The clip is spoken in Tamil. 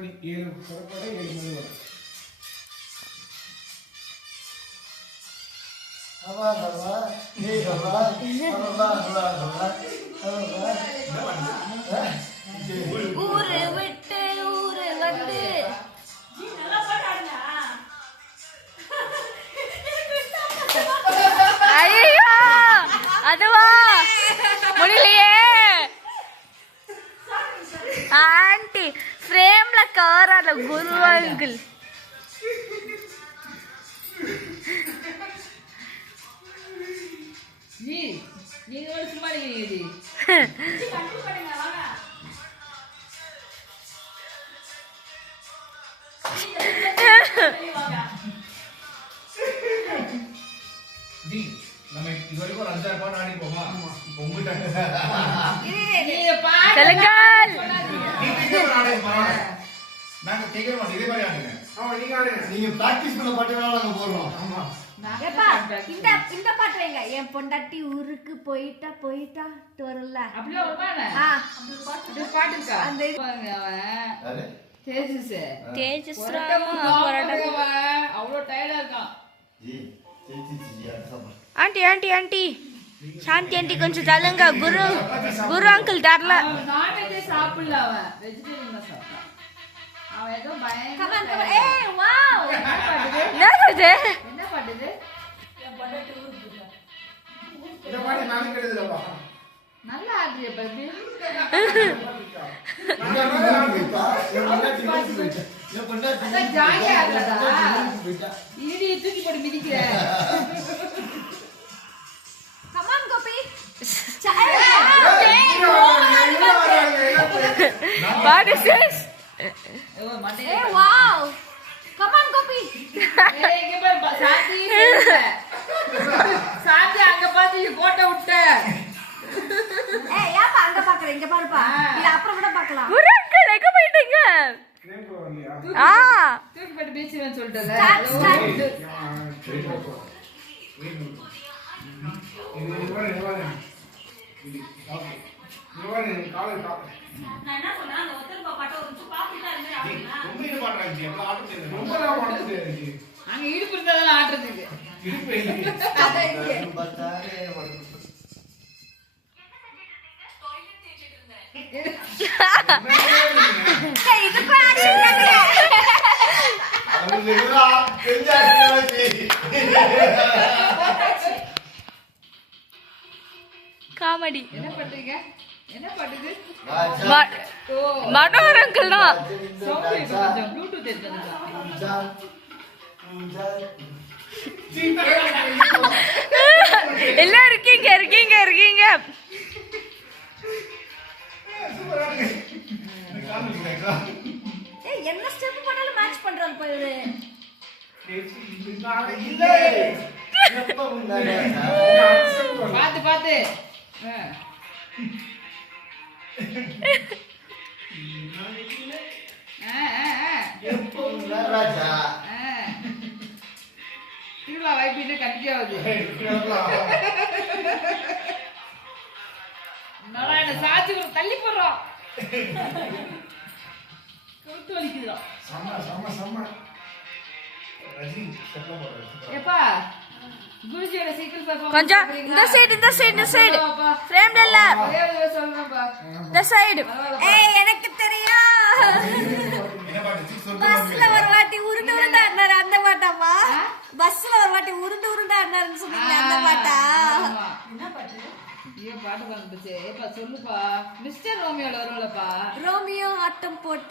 மணி 7 புறப்பட 7 மணி வரை. ஊரு விட்டு ஊரு வந்து ஐயோ அதுவா முடியலையே ஆண்டி ஃப்ரேம்ல கவர் ஆகல குரு அங்கிள் நீங்க சும்மா நீங்க நம்ம இதுவரைக்கும் ஒரு 5-6 பாட்டு ஆடி போமா இப்போ உங்ககிட்ட நாங்க கேட்க மாட்டோம் இதே மாதிரி ஆடுங்க. நீங்க ஆடுங்க. நீங்க பிராக்டிஸ் பண்ண பாட்டு வேணா நாங்க போடுறோம். ஆமா இந்த பாட்டு வைங்க. என் பொண்டாட்டி ஊருக்கு போயிட்டா வரல அப்படியே வருவானே பாட்டு இருக்கா அந்த அவன் தேஜஸ் அவ்வளோ டயர்டா இருக்கான். ஆண்டி ஆண்டி ஆண்டி சாந்தி ஆண்டி கொஞ்சம் தள்ளுங்க. குரு அங்கிள் தரல. நான்வெஜ் சாப்பிடல அவன் வெஜிடேரியன் தான் சாப்பிட்டான். அவன் ஏதோ பயங்கர என்ன பாட்டுது நல்லா ஆடுறிய பத்தி ஜாலியா ஆடுறதா இடி தூக்கி போட்டு மிதிக்கிற What is this? Hey, wow! Come on, Gopi. Hey, give me Santi. Santi, அங்க பாத்து கோட்டை விட்ட. ஏய், யாப்பா அங்க பாக்குற இங்க பாருப்பா. இத அப்புறம் கூட பார்க்கலாம். குரங்கு எங்க போயிட்டீங்க? கிரேம் வரலையா? தூக்கி போட்டு பேசிடுவேன்னு சொல்லிட்டல. நான் என்ன சொன்னா அந்த ஒத்தரப்பா பாட்ட ஒரு சும்மா பாத்துட்டா இருந்தே அப்படினா ரொம்ப இது பண்றாங்க எப்ப ஆட தெரியும் ரொம்ப நான் ஆட தெரியும் அங்க இடுப்பு இருந்தால ஆடுறதுக்கு இடுப்பு இல்ல அத இங்க பத்தாரே டாய்லெட் தேய்ச்சிட்டு இருந்தேன் இது பாருங்க அதுலா தெரிஞ்சாச்சு காமெடி என்ன பண்றீங்க என்ன பண்ணுது மனோர் அங்கிள் தான் சவுண்ட் கொஞ்சம் ப்ளூடூத் எடுத்துங்க எல்லாம் இருக்கீங்க ஏய் என்ன ஸ்டெப் போட்டாலும் மேட்ச் பண்றாங்க போயுது பாத்து பாத்து திருவிழா வாய்ப்பு கட்டியாவது நல்லா என்ன சாட்சி ஒரு தள்ளி போடுறோம் கழுத்து வலிக்குதுடா சம ரஜி ஸ்டெப்ல போடுறேன் ஏப்பா குருஜியோட சைக்கிள் பெர்ஃபார்மன்ஸ் கொஞ்சம் இந்த சைடு ஃப்ரேம்ல இல்ல சொல்றேன்ப்பா இந்த சைடு ஏய் எனக்கு தெரியும் என்ன பாட்டு பஸ்ல ஒரு வாட்டி உருண்டு ஆடினாரு அந்த பாட்டாமா பஸ்ல ஒரு வாட்டி உருண்டு ஆடினாருன்னு சொன்னீங்க அந்த பாட்டா என்ன பாட்டு ஐயோ பாட்டு வந்துச்சு ஏப்பா சொல்லுப்பா மிஸ்டர் ரோமியோல வரும்லப்பா ரோமியோ ஆட்டம் போட்ட